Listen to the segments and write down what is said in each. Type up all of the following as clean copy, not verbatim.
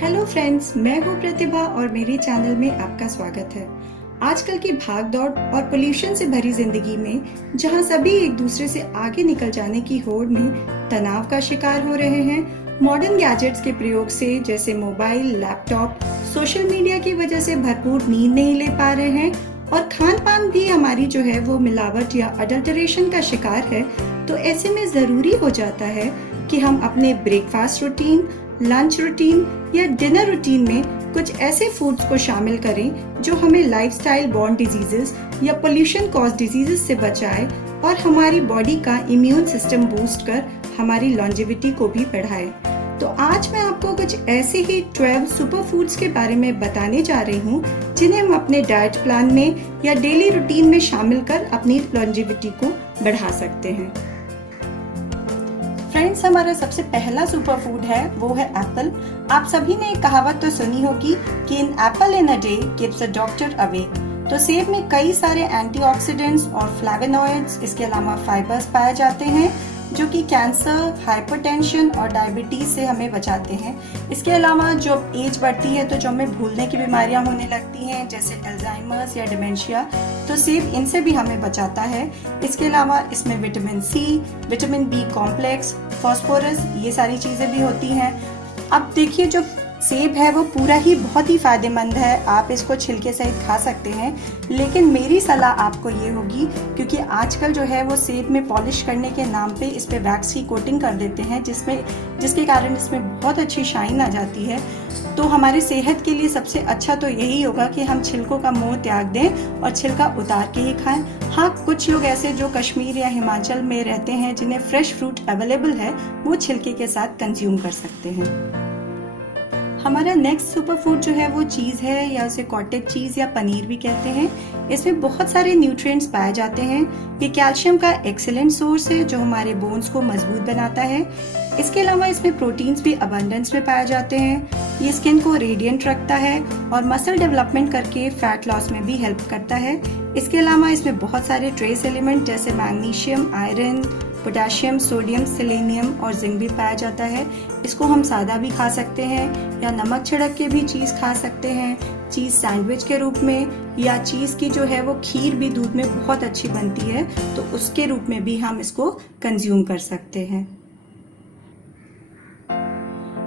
Hello friends, मैं हूँ प्रतिभा और मेरे चैनल में आपका स्वागत है। आजकल की भागदौड़ और पोल्यूशन से भरी जिंदगी में जहाँ सभी एक दूसरे से आगे निकल जाने की होड़ में तनाव का शिकार हो रहे हैं, मॉडर्न गैजेट्स के प्रयोग से जैसे मोबाइल, लैपटॉप, सोशल मीडिया की वजह से भरपूर नींद नहीं ले पा रहे हैं और खान पान भी हमारी जो है वो मिलावट या अडल्टरेशन का शिकार है। तो ऐसे में ज़रूरी हो जाता है कि हम अपने ब्रेकफास्ट रूटीन, लंच रूटीन या डिनर रूटीन में कुछ ऐसे फूड्स को शामिल करें जो हमें लाइफस्टाइल बॉर्न डिजीजेस या पोल्यूशन कॉज डिजीजेस से बचाए और हमारी बॉडी का इम्यून सिस्टम बूस्ट कर हमारी लॉन्जेविटी को भी बढ़ाए। तो आज मैं आपको कुछ ऐसे ही 12 सुपर फूड्स के बारे में बताने जा रही हूँ जिन्हें हम अपने डाइट प्लान में या डेली रूटीन में शामिल कर अपनी लॉन्जेविटी को बढ़ा सकते हैं। फ्रेंड्स, हमारा सबसे पहला सुपर फूड है वो है एप्पल। आप सभी ने एक कहावत तो सुनी होगी कि an apple in a day keeps a doctor away. तो सेब में कई सारे एंटीऑक्सीडेंट्स और फ्लेवोनॉइड्स, इसके अलावा फाइबर्स पाए जाते हैं जो कि कैंसर, हाइपरटेंशन और डायबिटीज से हमें बचाते हैं। इसके अलावा जो एज बढ़ती है तो जो हमें भूलने की बीमारियां होने लगती हैं जैसे अल्जाइमर्स या डिमेंशिया, तो सेब इनसे भी हमें बचाता है। इसके अलावा इसमें vitamin C, vitamin B complex, phosphorus, ये सारी चीज़ें भी होती हैं। अब देखिए, जो सेब है वो पूरा ही बहुत ही फायदेमंद है, आप इसको छिलके सहित खा सकते हैं। लेकिन मेरी सलाह आपको ये होगी, क्योंकि आजकल जो है वो सेब में पॉलिश करने के नाम पे इस पे वैक्स की कोटिंग कर देते हैं जिसके कारण इसमें बहुत अच्छी शाइन आ जाती है। तो हमारी सेहत के लिए सबसे अच्छा तो यही होगा कि हम छिलकों का मोह त्याग दें और छिलका उतार के ही खाएं। हाँ, कुछ लोग ऐसे जो कश्मीर या हिमाचल में रहते हैं जिन्हें फ्रेश फ्रूट अवेलेबल है, वो छिलके के साथ कंज्यूम कर सकते हैं। हमारा नेक्स्ट सुपर फूड जो है वो चीज़ है, या उसे कॉटेज चीज़ या पनीर भी कहते हैं। इसमें बहुत सारे न्यूट्रिएंट्स पाए जाते हैं। ये कैल्शियम का एक्सीलेंट सोर्स है जो हमारे बोन्स को मजबूत बनाता है। इसके अलावा इसमें प्रोटीन्स भी अबंडेंस में पाए जाते हैं। ये स्किन को रेडिएंट रखता है और मसल डेवलपमेंट करके फैट लॉस में भी हेल्प करता है। इसके अलावा इसमें बहुत सारे ट्रेस एलिमेंट जैसे magnesium, iron, potassium, sodium, selenium और जिंक भी पाया जाता है। इसको हम सादा भी खा सकते हैं या नमक छिड़क के भी चीज़ खा सकते हैं, चीज़ सैंडविच के रूप में, या चीज़ की जो है वो खीर भी दूध में बहुत अच्छी बनती है तो उसके रूप में भी हम इसको कंज्यूम कर सकते हैं।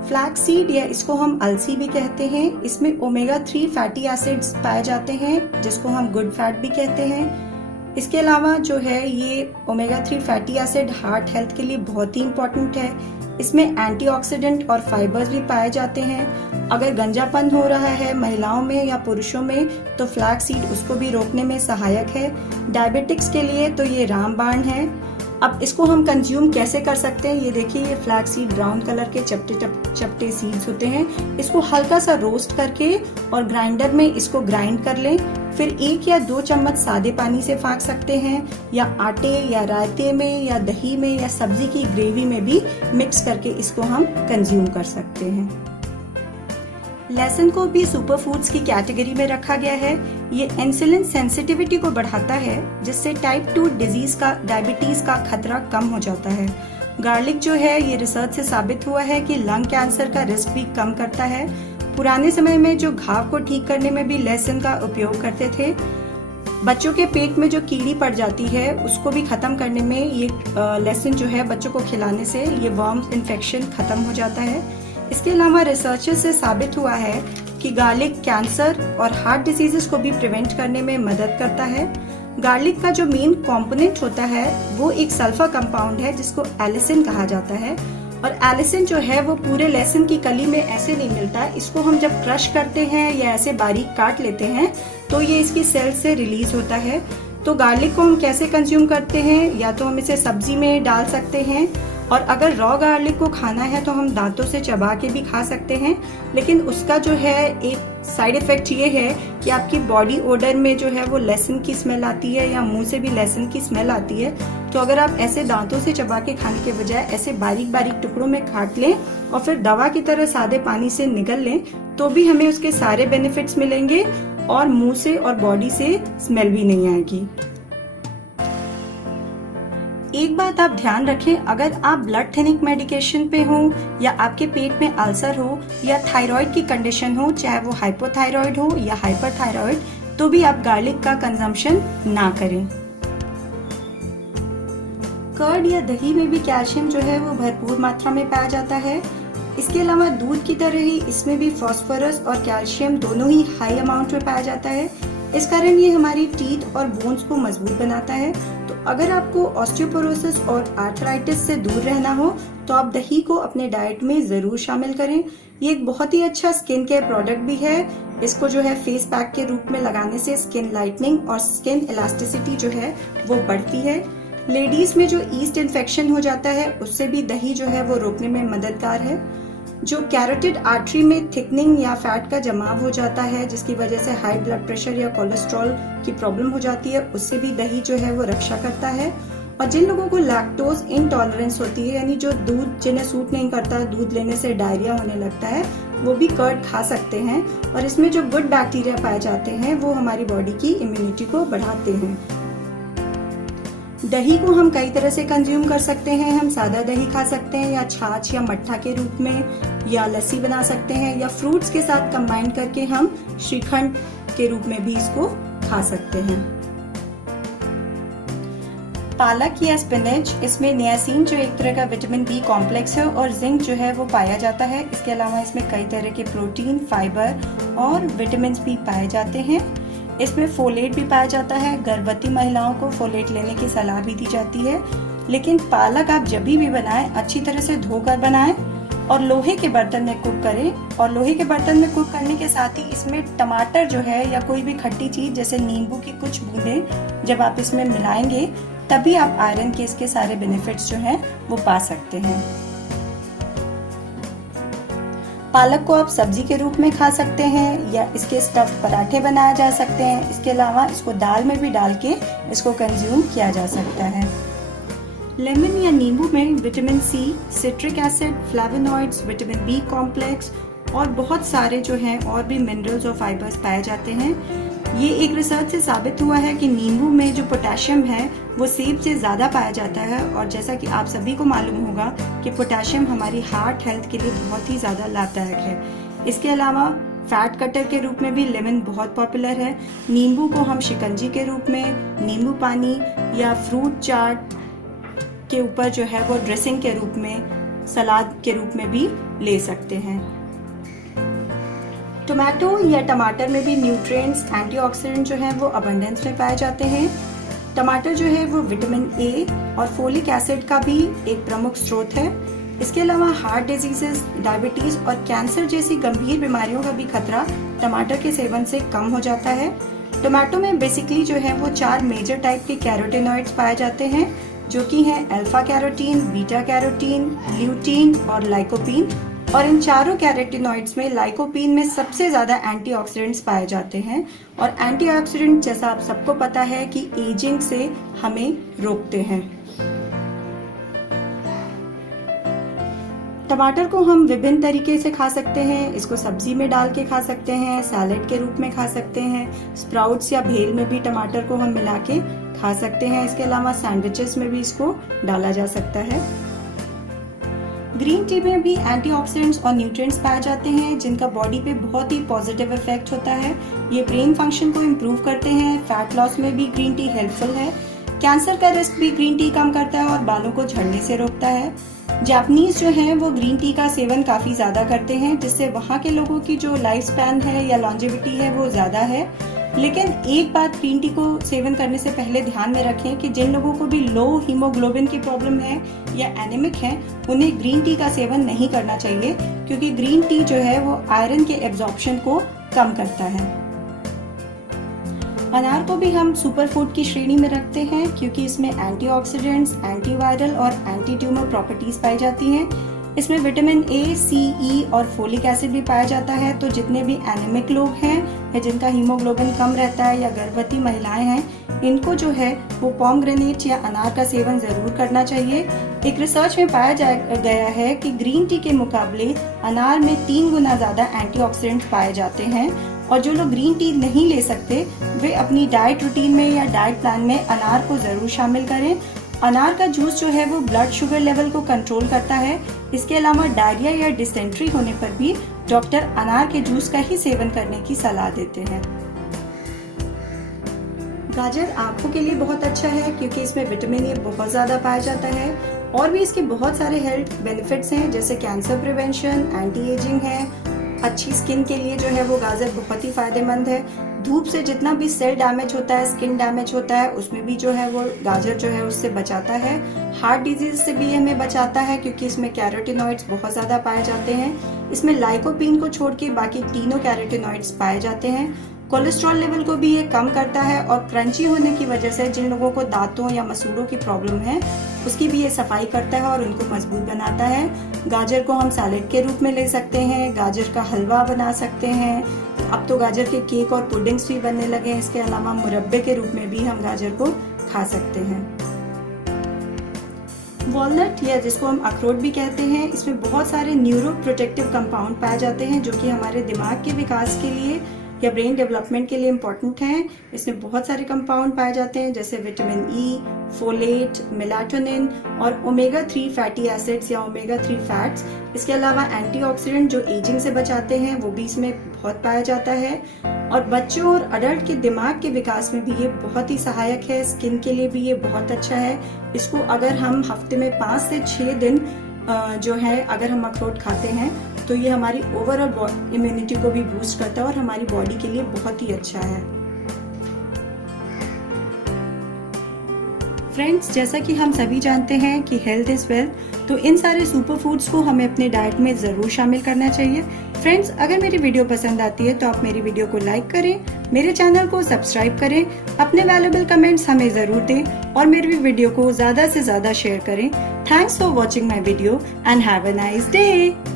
फ्लैक्स सीड, या इसको हम अलसी भी कहते हैं, इसमें ओमेगा 3 फैटी एसिड्स पाए जाते हैं जिसको हम गुड फैट भी कहते हैं। इसके अलावा जो है ये omega 3 fatty acid heart health के लिए बहुत ही इम्पोर्टेंट है। इसमें एंटीऑक्सीडेंट और फाइबर्स भी पाए जाते हैं। अगर गंजापन हो रहा है महिलाओं में या पुरुषों में तो फ्लैक्स सीड उसको भी रोकने में सहायक है। डायबिटिक्स के लिए तो ये रामबाण है। अब इसको हम कंज्यूम कैसे कर सकते हैं, ये देखिए, ये फ्लैक्स सीड ब्राउन कलर के चपटे सीड्स होते हैं। इसको हल्का सा रोस्ट करके और ग्राइंडर में इसको ग्राइंड कर लें। फिर 1 या 2 चम्मच सादे पानी से फाँक सकते हैं, या आटे या रायते में या दही में या सब्जी की ग्रेवी में भी मिक्स करके इसको हम कंज्यूम कर सकते हैं। लहसुन को भी सुपर फूड्स की कैटेगरी में रखा गया है। ये इंसुलिन सेंसिटिविटी को बढ़ाता है जिससे टाइप 2 डिजीज का, डायबिटीज का खतरा कम हो जाता है। गार्लिक जो है ये रिसर्च से साबित हुआ है कि लंग कैंसर का रिस्क भी कम करता है। पुराने समय में जो घाव को ठीक करने में भी लहसुन का उपयोग करते थे। बच्चों के पेट में जो कीड़ी पड़ जाती है उसको भी खत्म करने में ये लहसुन जो है बच्चों को खिलाने से ये वर्म इन्फेक्शन खत्म हो जाता है। इसके अलावा रिसर्चेस से साबित हुआ है कि गार्लिक कैंसर और हार्ट डिजीजेस को भी प्रिवेंट करने में मदद करता है। गार्लिक का जो मेन कंपोनेंट होता है वो एक सल्फर कंपाउंड है जिसको एलिसिन कहा जाता है, और एलिसिन जो है वो पूरे लहसुन की कली में ऐसे नहीं मिलता। इसको हम जब क्रश करते हैं या ऐसे बारीक काट लेते हैं तो ये इसकी सेल से रिलीज होता है। तो गार्लिक को हम कैसे कंज्यूम करते हैं, या तो हम इसे सब्जी में डाल सकते हैं, और अगर रॉ गार्लिक को खाना है तो हम दांतों से चबा के भी खा सकते हैं। लेकिन उसका जो है एक साइड इफेक्ट ये है कि आपकी बॉडी ओडर में जो है वो लहसुन की स्मेल आती है या मुंह से भी लहसुन की स्मेल आती है। तो अगर आप ऐसे दांतों से चबा के खाने के बजाय ऐसे बारीक बारीक टुकड़ों में काट लें और फिर दवा की तरह सादे पानी से निगल लें तो भी हमें उसके सारे बेनिफिट्स मिलेंगे और मुंह से और बॉडी से स्मेल भी नहीं आएगी। एक बात आप ध्यान रखें, अगर आप ब्लड थिनिंग मेडिकेशन पे हो या आपके पेट में अल्सर हो या थायराइड की कंडीशन हो, चाहे वो हाइपोथायराइड हो या हाइपरथायराइड, तो भी आप गार्लिक का कंजम्पशन ना करें। कर्ड या दही में भी कैल्शियम जो है वो भरपूर मात्रा में पाया जाता है। इसके अलावा दूध की तरह ही इसमें भी फास्फोरस और कैल्शियम दोनों ही हाई अमाउंट में पाया जाता है। इस कारण ये हमारी टीथ और बोन्स को मजबूत बनाता है। तो अगर आपको ऑस्टियोपोरोसिस और आर्थराइटिस से दूर रहना हो तो आप दही को अपने डाइट में जरूर शामिल करें। ये एक बहुत ही अच्छा स्किन केयर प्रोडक्ट भी है। इसको जो है फेस पैक के रूप में लगाने से स्किन लाइटनिंग और स्किन इलास्टिसिटी जो है वो बढ़ती है। लेडीज में जो ईस्ट इन्फेक्शन हो जाता है उससे भी दही जो है वो रोकने में मददगार है। जो कैरोटिड आर्टरी में थिकनिंग या फैट का जमाव हो जाता है जिसकी वजह से हाई ब्लड प्रेशर या कोलेस्ट्रॉल की प्रॉब्लम हो जाती है, उससे भी दही जो है वो रक्षा करता है। और जिन लोगों को लैक्टोज इनटॉलरेंस होती है, यानी जो दूध जिन्हें सूट नहीं करता, दूध लेने से डायरिया होने लगता है, वो भी कर्ड खा सकते हैं। और इसमें जो गुड बैक्टीरिया पाए जाते हैं वो हमारी बॉडी की इम्यूनिटी को बढ़ाते हैं। दही को हम कई तरह से कंज्यूम कर सकते हैं। हम सादा दही खा सकते हैं या छाछ या मट्ठा के रूप में, या लस्सी बना सकते हैं, या फ्रूट्स के साथ कंबाइन करके हम श्रीखंड के रूप में भी इसको खा सकते हैं। पालक या स्पिनच, इसमें नियासिन जो एक तरह का विटामिन बी कॉम्प्लेक्स है और जिंक जो है वो पाया जाता है। इसके अलावा इसमें कई तरह के प्रोटीन, फाइबर और विटामिन भी पाए जाते हैं। इसमें फोलेट भी पाया जाता है। गर्भवती महिलाओं को फोलेट लेने की सलाह भी दी जाती है। लेकिन पालक आप जब भी बनाएं अच्छी तरह से धोकर बनाएं और लोहे के बर्तन में कुक करें। और लोहे के बर्तन में कुक करने के साथ ही इसमें टमाटर जो है या कोई भी खट्टी चीज जैसे नींबू की कुछ बूंदें जब आप इसमें मिलाएंगे तभी आप आयरन के इसके सारे बेनिफिट्स जो हैं वो पा सकते हैं। पालक को आप सब्जी के रूप में खा सकते हैं या इसके स्टफ पराठे बनाए जा सकते हैं। इसके अलावा इसको दाल में भी डाल के इसको कंज्यूम किया जा सकता है। लेमन या नींबू में vitamin C, citric acid, flavonoids, vitamin B complex और बहुत सारे जो हैं और भी मिनरल्स और फाइबर्स पाए जाते हैं। ये एक रिसर्च से साबित हुआ है कि नींबू में जो पोटेशियम है वो सेब से ज़्यादा पाया जाता है। और जैसा कि आप सभी को मालूम होगा कि पोटेशियम हमारी हार्ट हेल्थ के लिए बहुत ही ज़्यादा लाभदायक है। इसके अलावा फैट कटर के रूप में भी लेमन बहुत पॉपुलर है। नींबू को हम शिकंजी के रूप में, नींबू पानी या फ्रूट चाट के ऊपर जो है वो ड्रेसिंग के रूप में, सलाद के रूप में भी ले सकते हैं। टोमेटो या टमाटर में भी न्यूट्रिएंट्स, एंटीऑक्सीडेंट जो हैं वो अबंडेंस में पाए जाते हैं। टमाटर जो है वो विटामिन ए और फोलिक एसिड का भी एक प्रमुख स्रोत है। इसके अलावा हार्ट डिजीजेस, डायबिटीज और कैंसर जैसी गंभीर बीमारियों का भी खतरा टमाटर के सेवन से कम हो जाता है। टोमेटो में बेसिकली जो है वो 4 मेजर टाइप के कैरोटीनॉइड्स पाए जाते हैं जो कि हैं alpha carotene, beta carotene, lutein और लाइकोपीन। और इन चारों कैरोटीनॉइड्स में लाइकोपीन में सबसे ज्यादा एंटीऑक्सीडेंट्स पाए जाते हैं। और एंटीऑक्सीडेंट जैसा आप सबको पता है कि एजिंग से हमें रोकते हैं। टमाटर को हम विभिन्न तरीके से खा सकते हैं। इसको सब्जी में डाल के खा सकते हैं, सैलेड के रूप में खा सकते हैं, स्प्राउट्स या भेल में भी टमाटर को हम मिला के खा सकते हैं। इसके अलावा सैंडविचेस में भी इसको डाला जा सकता है। ग्रीन टी में भी एंटीऑक्सीडेंट्स और न्यूट्रिएंट्स पाए जाते हैं जिनका बॉडी पे बहुत ही पॉजिटिव इफेक्ट होता है। ये ब्रेन फंक्शन को इम्प्रूव करते हैं। फैट लॉस में भी ग्रीन टी हेल्पफुल है। कैंसर का रिस्क भी ग्रीन टी कम करता है और बालों को झड़ने से रोकता है। जापानीज जो हैं वो ग्रीन टी का सेवन काफ़ी ज़्यादा करते हैं जिससे वहाँ के लोगों की जो लाइफ स्पैन है या लॉन्जेविटी है वो ज़्यादा है। लेकिन एक बात ग्रीन टी को सेवन करने से पहले ध्यान में रखें कि जिन लोगों को भी लो हीमोग्लोबिन की प्रॉब्लम है या एनीमिक है उन्हें ग्रीन टी का सेवन नहीं करना चाहिए क्योंकि ग्रीन टी जो है वो आयरन के एब्जॉर्प्शन को कम करता है। अनार को भी हम सुपर फूड की श्रेणी में रखते हैं क्योंकि इसमें एंटीऑक्सीडेंट्स, एंटीवायरल और एंटी ट्यूमर प्रॉपर्टीज पाई जाती हैं। इसमें विटामिन ए, सी, ई और फोलिक एसिड भी पाया जाता है। तो जितने भी एनीमिक लोग हैं या जिनका हीमोग्लोबिन कम रहता है या गर्भवती महिलाएं हैं, इनको जो है वो पोमग्रेनेट या अनार का सेवन जरूर करना चाहिए। एक रिसर्च में पाया गया है कि ग्रीन टी के मुकाबले अनार में 3 गुना ज्यादा एंटीऑक्सीडेंट्स पाए जाते हैं। और जो लोग ग्रीन टी नहीं ले सकते वे अपनी डाइट रूटीन में या डाइट प्लान में अनार को जरूर शामिल करें। अनार का जूस जो है वो ब्लड शुगर लेवल को कंट्रोल करता है। इसके अलावा डायरिया या डिसेंट्री होने पर भी डॉक्टर अनार के जूस का ही सेवन करने की सलाह देते हैं। गाजर आंखों के लिए बहुत अच्छा है क्योंकि इसमें विटामिन ए बहुत ज़्यादा पाया जाता है और भी इसके बहुत सारे हेल्थ बेनिफिट्स हैं, जैसे कैंसर प्रिवेंशन, एंटी एजिंग है, अच्छी स्किन के लिए जो है वो गाजर बहुत ही फायदेमंद है। धूप से जितना भी सेल डैमेज होता है, स्किन डैमेज होता है, उसमें भी जो है वो गाजर जो है उससे बचाता है। हार्ट डिजीज से भी हमें बचाता है क्योंकि इसमें कैरोटीनॉइड्स बहुत ज़्यादा पाए जाते हैं। इसमें लाइकोपीन को छोड़ के बाकी तीनों कैरोटीनॉइड्स पाए जाते हैं। कोलेस्ट्रॉल लेवल को भी ये कम करता है और क्रंची होने की वजह से जिन लोगों को दांतों या मसूड़ों की प्रॉब्लम है उसकी भी ये सफाई करता है और उनको मजबूत बनाता है। गाजर को हम सैलेड के रूप में ले सकते हैं, गाजर का हलवा बना सकते हैं, अब तो गाजर के केक और पुडिंग्स भी बनने लगे हैं। इसके अलावा मुरब्बे के रूप में भी हम गाजर को खा सकते हैं। वॉलनट या जिसको हम अखरोट भी कहते हैं, इसमें बहुत सारे न्यूरो प्रोटेक्टिव कंपाउंड पाए जाते हैं जो कि हमारे दिमाग के विकास के लिए या ब्रेन डेवलपमेंट के लिए इम्पोर्टेंट हैं। इसमें बहुत सारे कंपाउंड पाए जाते हैं जैसे विटामिन ई, फोलेट, मेलाटोनिन और ओमेगा 3 फैटी एसिड्स या ओमेगा 3 फैट्स। इसके अलावा एंटीऑक्सीडेंट जो एजिंग से बचाते हैं वो भी इसमें बहुत पाया जाता है और बच्चों और अडल्ट के दिमाग के विकास में भी ये बहुत ही सहायक है। स्किन के लिए भी ये बहुत अच्छा है। इसको अगर हम हफ्ते में 5 से 6 दिन जो है अगर हम अखरोट खाते हैं तो ये हमारी ओवरऑल इम्यूनिटी को भी बूस्ट करता है और हमारी बॉडी के लिए बहुत ही अच्छा है। फ्रेंड्स, जैसा कि हम सभी जानते हैं कि हेल्थ इज वेल्थ, तो इन सारे सुपर फूड्स को हमें अपने डाइट में ज़रूर शामिल करना चाहिए। फ्रेंड्स, अगर मेरी वीडियो पसंद आती है तो आप मेरी वीडियो को लाइक करें, मेरे चैनल को सब्सक्राइब करें, अपने वैल्यूएबल कमेंट्स हमें ज़रूर दें और मेरी वीडियो को ज़्यादा से ज़्यादा शेयर करें। Thanks for watching my video and have a nice day.